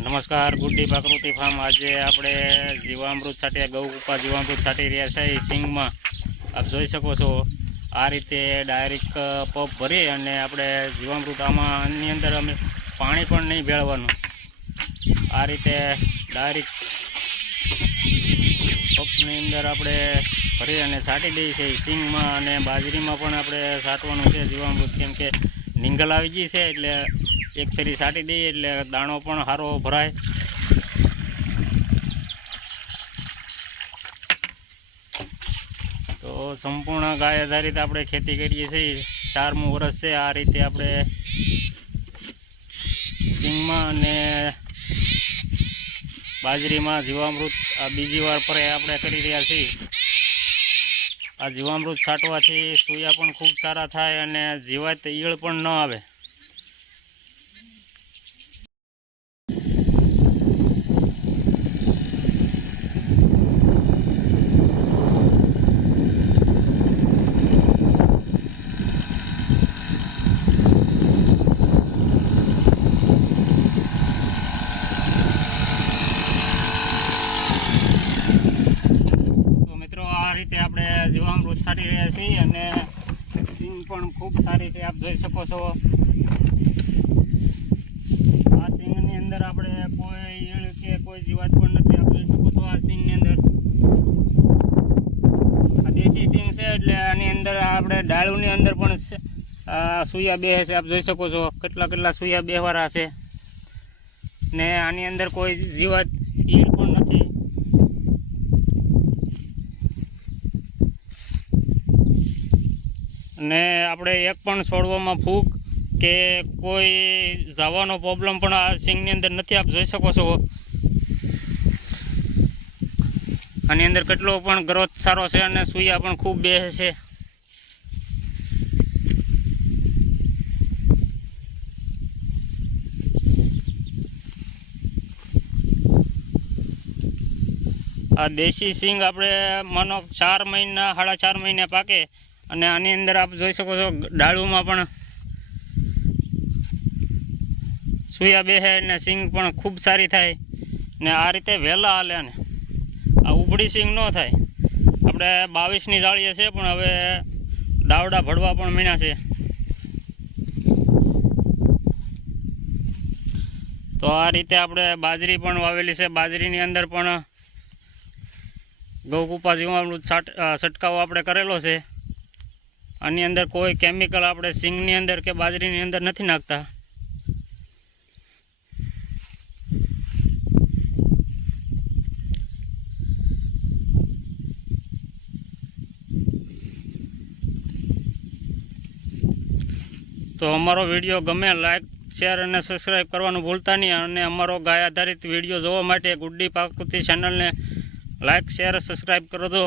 નમસ્કાર, ગુડ્ડી પ્રકૃતિ ફાર્મ। આજે આપણે જીવામૃત છાંટ્યા, ગૌ કૃપા જીવામૃત છાંટી રહ્યા છે સિંગમાં। આપ જોઈ શકો છો આ રીતે ડાયરેક્ટ પંપ ભરી અને આપણે જીવામૃત આની અંદર અમે પાણી પણ નહીં ભેળવાનું, આ રીતે ડાયરેક્ટ પંપની અંદર આપણે ભરી અને છાંટી દઈએ છીએ સિંગમાં। અને બાજરીમાં પણ આપણે છાંટવાનું છે જીવામૃત, કેમ કે નીંગલ આવી ગઈ છે એટલે એક ફેરી છાંટી દઈએ એટલે દાણો પણ સારો ભરાય। તો સંપૂર્ણ ગાય આધારિત આપણે ખેતી કરીએ છીએ, 4મું વર્ષ છે। આ રીતે આપણે સિંગમાં અને બાજરીમાં જીવામૃત આ બીજી વાર પર આપણે કરી રહ્યા છીએ। આ જીવામૃત છાંટવાથી સૂયા પણ ખૂબ સારા થાય અને જીવાત ઈયળ પણ ન આવે। આપણે જીવામૃત છાંટી રહ્યા છીએ અને સિંગ પણ ખૂબ સારી છે, આપ જોઈ શકો છો। આ સિંગની અંદર આપણે કોઈ ઈયળ કે કોઈ જીવાત પણ નથી, આપ જોઈ શકો છો। આ સિંગની અંદર આ દેશી સિંગ છે એટલે આની અંદર આપણે ડાળુની અંદર પણ સૂયા બેસે છે, આપ જોઈ શકો છો કેટલા સૂયા બેહવારા છે ને આની અંદર કોઈ જીવાત ઈયળ પણ નથી। ને આપણે એક પણ છોડવામાં ફૂગ કે કોઈ જવાનો પ્રોબ્લેમ પણ આ સિંગની અંદર નથી, આપ જોઈ શકો છો। આની અંદર કેટલો પણ ગ્રોથ સારો છે અને સૂયા પણ ખૂબ બેસે છે। આ દેશી સિંગ આપણે માનો 4 મહિના 4.5 મહિને પાકે અને આની અંદર આપ જોઈ શકો છો ડાળુમાં પણ સૂયા બેસે અને સિંગ પણ ખૂબ સારી થાય ને આ રીતે વહેલા હાલે। અને આ ઉભડી સિંગ ન થાય। આપણે 22ની જાળીએ છે પણ હવે દાવડા ભરવા પણ મીણ્યા છે। તો આ રીતે આપણે બાજરી પણ વાવેલી છે, બાજરીની અંદર પણ ગૌકૃપા જીવામૃત છંટકાવ આપણે કરેલો છે। આની અંદર કોઈ કેમિકલ આપણે સિંગની અંદર કે બાજરીની અંદર નથી નાખતા। તો અમારો વિડીયો ગમે લાઈક શેર અને સબસ્ક્રાઈબ કરવાનું ભૂલતા નહીં। અને અમારો ગાય આધારિત વિડીયો જોવા માટે ગુડ્ડી પ્રકૃતિ ચેનલને લાઈક શેર સબસ્ક્રાઈબ કરો દો।